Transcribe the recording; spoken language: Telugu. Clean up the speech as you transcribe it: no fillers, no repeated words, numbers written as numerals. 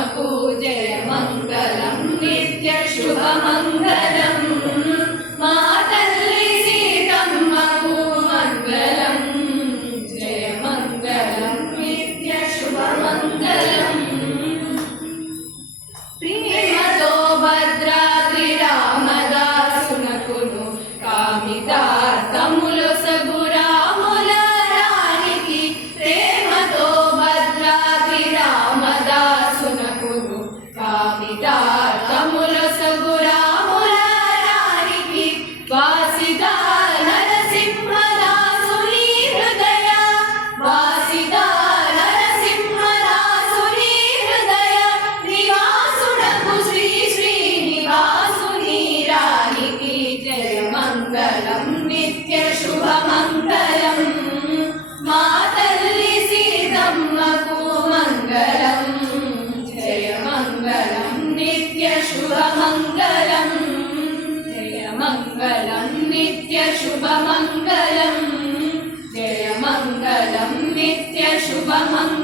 సీతమ్మకు జయ మంగళం నిత్య శుభమంగళం మా తల్లి సీతమ్మకు మంగళం జయ మంగళం నిత్య శుభమంగళం ప్రేమతో భద్రాద్రి రామదాసునకును కామితార్థములు సగురాముల రానికి ప్రేమతో భద్రాద్రి రామదాసునకును కామితార్థములు సగురాముల రానికి వాసిగా నరసింహదాసుని హృదయ వాసిగా నరసింహదాసుని హృదయ నివాసుడకు శ్రీ శ్రీనివాసుని రానికి జయ మంగళం నిత్య శుభమంగళం మా తల్లి సీతమ్మకు మంగళం జయ మంగళం నిత్య శుభమంగళం జయ మంగళం నిత్య శుభమంగళం జయ మంగళం నిత్య శుభమంగళం